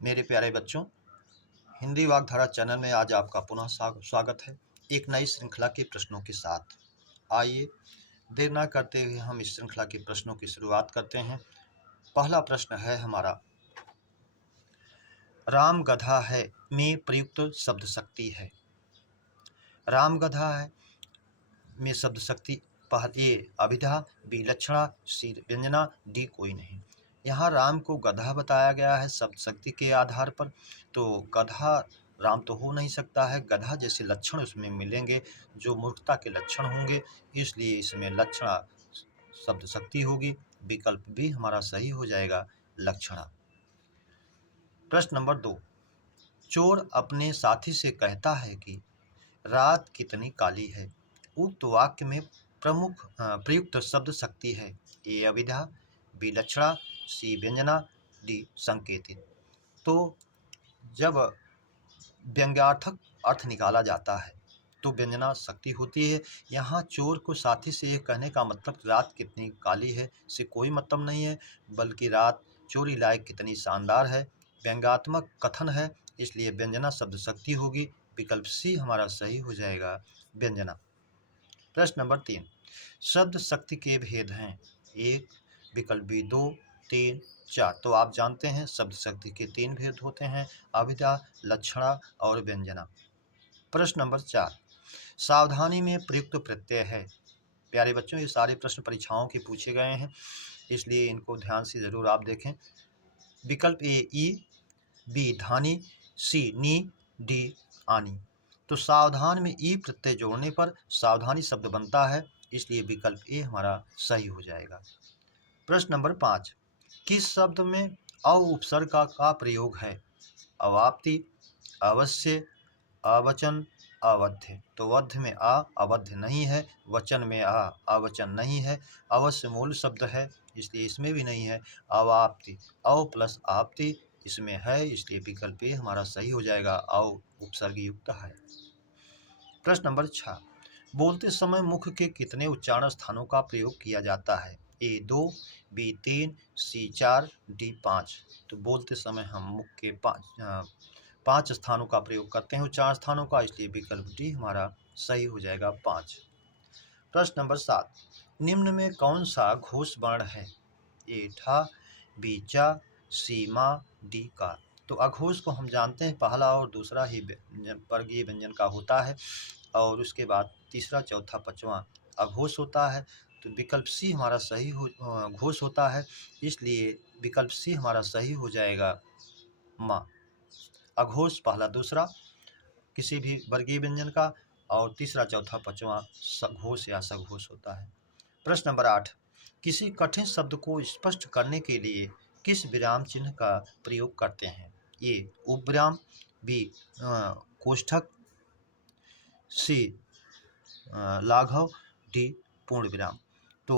मेरे प्यारे बच्चों, हिंदी वाग्धारा चैनल में आज आपका पुनः स्वागत है एक नई श्रृंखला के प्रश्नों के साथ। आइए देर न करते हुए हम इस श्रृंखला के प्रश्नों की शुरुआत करते हैं। पहला प्रश्न है हमारा, राम गधा है में प्रयुक्त शब्द शक्ति है। राम गधा है में शब्द शक्ति ए अभिधा, बी लक्षणा, सी व्यंजना, डी कोई नहीं। यहाँ राम को गधा बताया गया है शब्द शक्ति के आधार पर, तो गधा राम तो हो नहीं सकता है। गधा जैसे लक्षण उसमें मिलेंगे जो मूर्खता के लक्षण होंगे, इसलिए इसमें लक्षणा शब्द शक्ति होगी। विकल्प भी हमारा सही हो जाएगा, लक्षणा। प्रश्न नंबर 2, चोर अपने साथी से कहता है कि रात कितनी काली है। उक्त वाक्य में प्रयुक्त शब्द शक्ति है। ए अभिधा, बी लक्षणा, सी व्यंजना, डी संकेतित। तो जब व्यंग्यार्थक अर्थ निकाला जाता है तो व्यंजना शक्ति होती है। यहाँ चोर को साथी से ये कहने का मतलब रात कितनी काली है से कोई मतलब नहीं है, बल्कि रात चोरी लायक कितनी शानदार है, व्यंग्यात्मक कथन है, इसलिए व्यंजना शब्द शक्ति होगी। विकल्प सी हमारा सही हो जाएगा, व्यंजना। प्रश्न नंबर 3, शब्द शक्ति के भेद हैं। 1, विकल्प बी 2, 3, 4। तो आप जानते हैं शब्द शक्ति के 3 भेद होते हैं, अभिधा, लक्षणा और व्यंजना। प्रश्न नंबर 4, सावधानी में प्रयुक्त प्रत्यय है। प्यारे बच्चों, ये सारे प्रश्न परीक्षाओं के पूछे गए हैं, इसलिए इनको ध्यान से ज़रूर आप देखें। विकल्प ए ई, बी धानी, सी नी, डी आनी। तो सावधान में ई प्रत्यय जोड़ने पर सावधानी शब्द बनता है, इसलिए विकल्प ए हमारा सही हो जाएगा। प्रश्न नंबर 5, किस शब्द में अ उपसर्ग का प्रयोग है। अवाप्ति, अवश्य, अवचन, अवध्य। तो वध्य में आ अवध्य नहीं है, वचन में आ अवचन नहीं है, अवश्य मूल शब्द है इसलिए इसमें भी नहीं है। अवाप्ति, अव प्लस आप्ति इसमें है, इसलिए विकल्प ए हमारा सही हो जाएगा, अव उपसर्ग युक्त है। प्रश्न नंबर 6, बोलते समय मुख के कितने उच्चारण स्थानों का प्रयोग किया जाता है। ए 2, बी 3, सी 4, डी 5। तो बोलते समय हम मुख के 5 स्थानों का प्रयोग करते हैं, उच्चारण स्थानों का, इसलिए विकल्प डी हमारा सही हो जाएगा, 5। प्रश्न नंबर 7, निम्न में कौन सा घोष वर्ण है। ए ठा, बी चा, सी मा, डी का। तो अघोष को हम जानते हैं पहला और दूसरा ही वर्गीय व्यंजन का होता है, और उसके बाद तीसरा, चौथा, पांचवा अघोष होता है। तो विकल्प सी हमारा सही हो घोष होता है, इसलिए विकल्प सी हमारा सही हो जाएगा, माँ। अघोष पहला दूसरा किसी भी वर्गीय व्यंजन का, और तीसरा, चौथा, पांचवा सघोष या सघोष होता है। प्रश्न नंबर 8, किसी कठिन शब्द को स्पष्ट करने के लिए किस विराम चिन्ह का प्रयोग करते हैं। ए उपविराम, बी कोष्ठक, सी लाघव, डी पूर्ण विराम। तो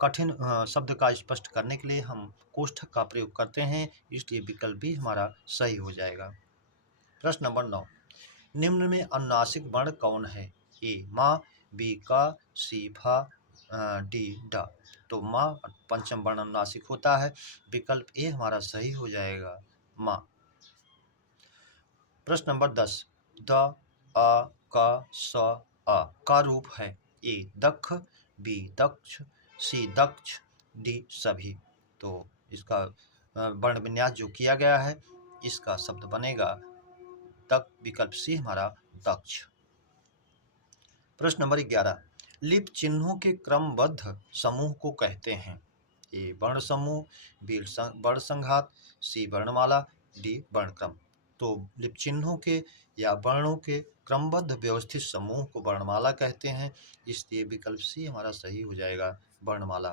कठिन शब्द का स्पष्ट करने के लिए हम कोष्ठक का प्रयोग करते हैं, इसलिए विकल्प भी हमारा सही हो जाएगा। प्रश्न नंबर 9, निम्न में अनुनासिक वर्ण कौन है। ए माँ, बी का, सी फा, डी डा। तो माँ पंचम वर्ण अनुनासिक होता है, विकल्प ए हमारा सही हो जाएगा, माँ। प्रश्न नंबर 10, द, अ, क, स, अ का रूप है। ए दक्ष, बी दक्ष, सी दक्ष, डी सभी। तो इसका वर्ण विन्यास जो किया गया है, इसका शब्द बनेगा विकल्प सी हमारा दक्ष। प्रश्न नंबर 11, लिप चिन्हों के क्रमबद्ध समूह को कहते हैं। ए वर्ण समूह, बी वर्ण संघात, सी वर्णमाला, डी वर्णक्रम। तो लिप चिन्हों के या वर्णों के क्रमबद्ध व्यवस्थित समूह को वर्णमाला कहते हैं, इसलिए विकल्प सी हमारा सही हो जाएगा, वर्णमाला।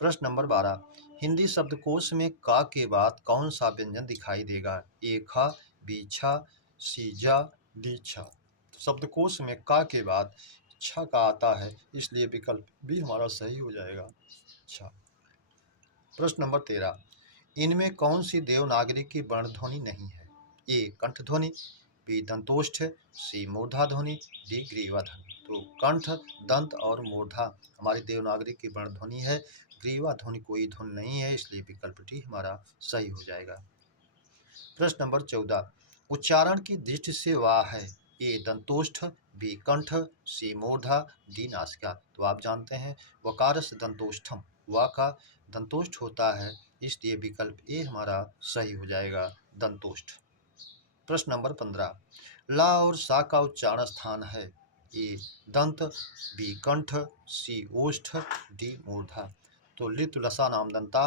प्रश्न नंबर 12, हिंदी शब्दकोश में का के बाद कौन सा व्यंजन दिखाई देगा। ए खा, बी छा, सी जा, डी छा। शब्दकोश में का के बाद छ का आता है, इसलिए विकल्प भी हमारा सही हो जाएगा, छ। प्रश्न नंबर 13, इनमें कौन सी देवनागरी की वर्ण ध्वनि नहीं है। ए कंठ ध्वनि, बी दंतोष्ठ, सी मूर्धा ध्वनि, डी ग्रीवा ध्वनि। तो कंठ, दंत और मूर्धा हमारी देवनागरी की वर्ण ध्वनि है, ग्रीवा ध्वनि कोई ध्वनि नहीं है, इसलिए विकल्प डी हमारा सही हो जाएगा। प्रश्न नंबर 14, उच्चारण की दृष्टि से वाह है। ए दंतोष्ठ, बी कंठ, सी मूर्धा, डी नासिका। तो आप जानते हैं वकारस्य दंतोष्ठम, वा का दंतोष्ठ होता है, इसलिए विकल्प ए हमारा सही हो जाएगा, दंतोष्ठ। प्रश्न नंबर 15, ला और सा का उच्चारण स्थान है। ए दंत, बी कंठ, सी ओष्ठ, डी मूर्धा। तो लित लसा नाम दंता,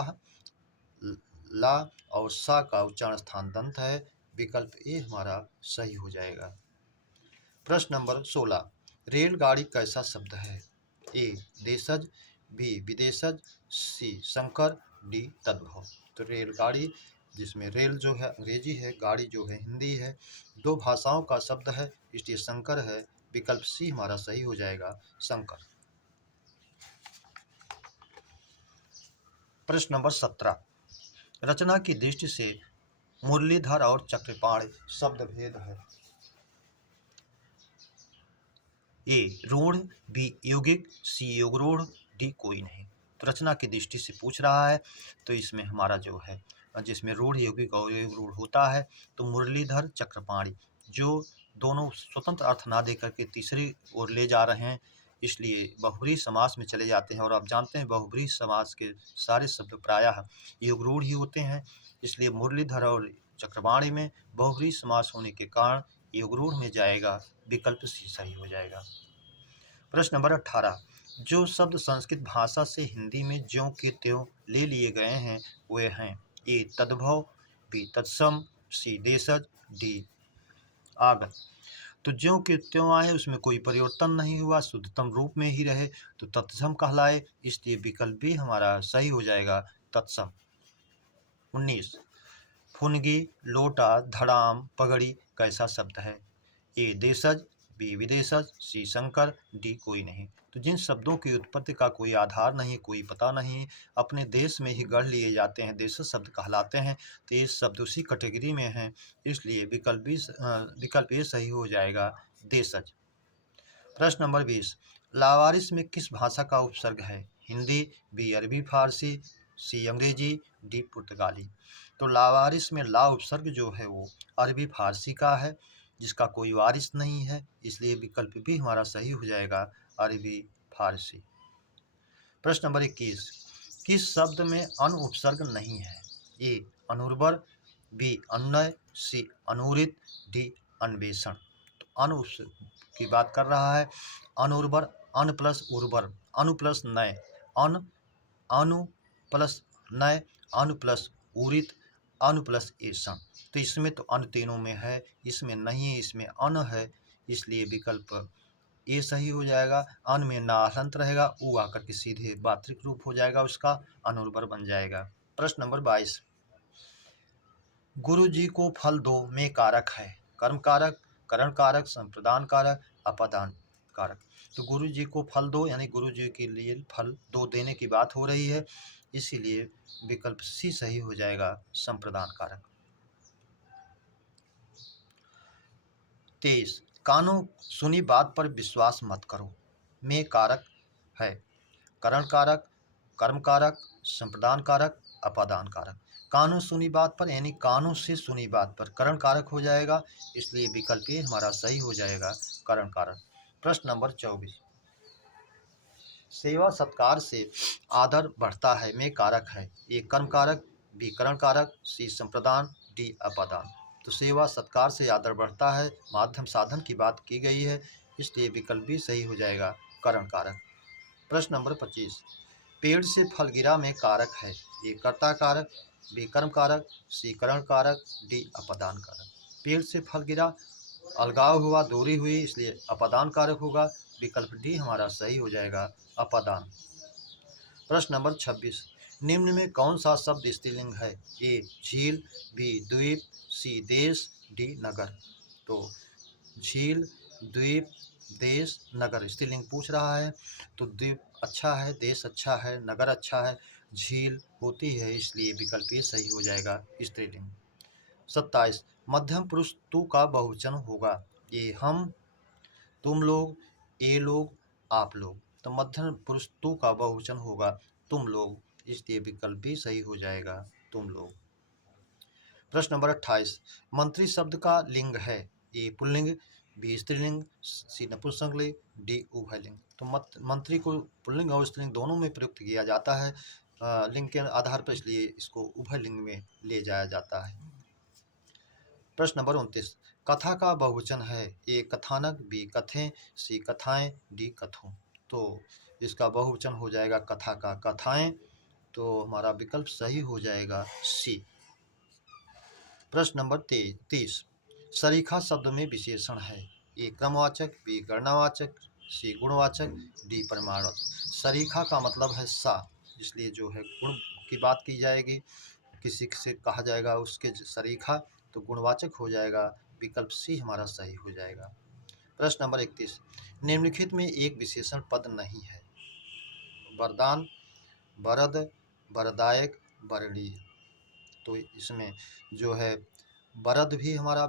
ला और सा का उच्चारण स्थान दंत है, विकल्प ए हमारा सही हो जाएगा। प्रश्न नंबर 16, रेलगाड़ी कैसा शब्द है। ए देशज, बी विदेशज, सी संकर, डी तद्भव। तो रेलगाड़ी, जिसमें रेल जो है अंग्रेजी है, गाड़ी जो है हिंदी है, दो भाषाओं का शब्द है, इसलिए संकर है, विकल्प सी हमारा सही हो जाएगा, संकर। प्रश्न नंबर 17, रचना की दृष्टि से मुरलीधर और चक्रपाणि शब्द भेद है। ए रूढ़, बी यौगिक, सी योगरूढ़, डी कोई नहीं। तो रचना की दृष्टि से पूछ रहा है, तो इसमें हमारा जो है, जिसमें रूढ़, यौगिक और योगरूढ़ होता है, तो मुरलीधर चक्रपाणि, जो दोनों स्वतंत्र अर्थ ना देकर के तीसरी ओर ले जा रहे हैं, इसलिए बहुब्रीहि समास में चले जाते हैं। और आप जानते हैं बहुब्रीहि समास के सारे शब्द प्रायः योगरूढ़ ही होते हैं, इसलिए मुरलीधर और चक्रपाणि में बहुब्रीहि समास होने के कारण योगरूढ़ में जाएगा, विकल्प सी सही हो जाएगा। प्रश्न नंबर 18, जो शब्द संस्कृत भाषा से हिंदी में ज्यों के त्यों ले लिए गए हैं वे हैं। ए तद्भव, बी तत्सम, सी देशज, डी आगत। तो ज्यों के त्यों आए, उसमें कोई परिवर्तन नहीं हुआ, शुद्धतम रूप में ही रहे, तो तत्सम कहलाए, इसलिए विकल्प भी हमारा सही हो जाएगा, तत्सम। 19, फुनगी, लोटा, धड़ाम, पगड़ी कैसा शब्द है। ए देशज, बी विदेशज, सी संकर, डी कोई नहीं। तो जिन शब्दों की उत्पत्ति का कोई आधार नहीं, कोई पता नहीं, अपने देश में ही गढ़ लिए जाते हैं, देशज शब्द कहलाते हैं, तो ये शब्द उसी कैटेगरी में हैं, इसलिए विकल्प ए सही हो जाएगा, देशज। प्रश्न नंबर 20, लावारिस में किस भाषा का उपसर्ग है। हिंदी, बी अरबी फारसी, सी अंग्रेजी, डी पुर्तगाली। तो लावारिस में ला उपसर्ग जो है वो अरबी फारसी का है, जिसका कोई वारिस नहीं है, इसलिए विकल्प भी हमारा सही हो जाएगा, अरबी फारसी। प्रश्न नंबर 21, किस शब्द में अन उपसर्ग नहीं है। ए अनुर्वर, बी अन्वय, सी अनुरित, डी अन्वेषण। तो अन उपसर्ग की बात कर रहा है, अनुर्वर, अन प्लस उर्वर, अनु प्लस नय, अन, अनु प्लस नय, अनु प्लस उरित, अनु प्लस एषण। तो इसमें तो अन तीनों में है, इसमें नहीं है, इसमें अन है, इसलिए विकल्प ए सही हो जाएगा। अन में ना हलंत रहेगा, ऊ आकर के सीधे बात्रिक रूप हो जाएगा, उसका अनुर्वर बन जाएगा। प्रश्न नंबर 22, गुरु जी को फल दो में कारक है। कर्म कारक, करण कारक, संप्रदान कारक, अपादान कारक। तो गुरु जी को फल दो, यानी गुरु जी के लिए फल दो देने की बात हो रही है, इसीलिए विकल्प सी सही हो जाएगा, संप्रदान कारक। 23, कानो सुनी बात पर विश्वास मत करो में कारक है। करण कारक, कर्म कारक, संप्रदान कारक, अपादान कारक। कानों सुनी बात पर, यानी कानों से सुनी बात पर करण कारक हो जाएगा, इसलिए विकल्प ए हमारा सही हो जाएगा, करण कारक। प्रश्न नंबर 24, सेवा सत्कार से आदर बढ़ता है में कारक है। ए कर्म कारक, बी करण कारक, सी संप्रदान, डी अपादान। तो सेवा सत्कार से आदर बढ़ता है, माध्यम साधन की बात की गई है, इसलिए विकल्प भी सही हो जाएगा, करण कारक। प्रश्न नंबर 25, पेड़ से फल गिरा में कारक है। ए कर्ता कारक, बी कर्म कारक, सी करण कारक, डी अपादान कारक। पेड़ से फल गिरा, अलगाव हुआ, दूरी हुई, इसलिए अपादान कारक होगा, विकल्प डी हमारा सही हो जाएगा, अपादान। प्रश्न नंबर 26, निम्न में कौन सा शब्द स्त्रीलिंग है। ए झील, बी द्वीप, सी देश, डी नगर। तो झील, द्वीप, देश, नगर स्त्रीलिंग पूछ रहा है, तो द्वीप अच्छा है, देश अच्छा है, नगर अच्छा है, झील होती है, इसलिए विकल्प ये सही हो जाएगा, स्त्रीलिंग। 27, मध्यम पुरुष तू का बहुवचन होगा। ये हम, तुम लोग, ये लोग, आप लोग। तो मध्यम पुरुष तू का बहुवचन होगा, तुम लोग, इसलिए विकल्प भी सही हो जाएगा, तुम लोग। प्रश्न नंबर 28, मंत्री शब्द का लिंग है? ए पुल्लिंग, बी स्त्रीलिंग, सी नपुंसकलिंग, डी उभयलिंग। तो मंत्री को पुल्लिंग और स्त्रीलिंग दोनों में प्रयुक्त किया जाता है लिंग के आधार पर, इसलिए इसको उभयलिंग में ले जाया जाता है। प्रश्न नंबर 29, कथा का बहुवचन है? ए कथानक, बी कथें, सी कथाएं, डी कथों। तो इसका बहुवचन हो जाएगा कथा का कथाएं, तो हमारा विकल्प सही हो जाएगा सी। प्रश्न नंबर 30, सरीखा शब्द में विशेषण है? ए क्रमवाचक, बी गणनावाचक, सी गुणवाचक, डी परिमाणवाचक। सरीखा का मतलब है सा, इसलिए जो है गुण की बात की जाएगी, किसी से कहा जाएगा उसके सरीखा, तो गुणवाचक हो जाएगा, विकल्प सी हमारा सही हो जाएगा। प्रश्न नंबर 31, निम्नलिखित में एक विशेषण पद नहीं है? वरदान, वरद, वरदायक, वरणीय। तो इसमें जो है वरद भी हमारा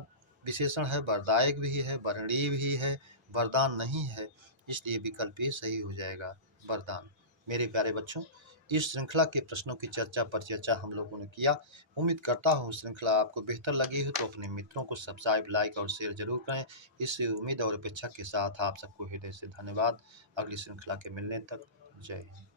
विशेषण है, वरदायक भी है, वरणीय भी है, वरदान नहीं है, इसलिए विकल्प ये सही हो जाएगा वरदान। मेरे प्यारे बच्चों, इस श्रृंखला के प्रश्नों की परिचर्चा हम लोगों ने किया। उम्मीद करता हूँ श्रृंखला आपको बेहतर लगी हो तो अपने मित्रों को सब्सक्राइब, लाइक और शेयर जरूर करें। इस उम्मीद और अपेक्षा के साथ आप सबको हृदय से धन्यवाद। अगली श्रृंखला के मिलने तक जय हिंद।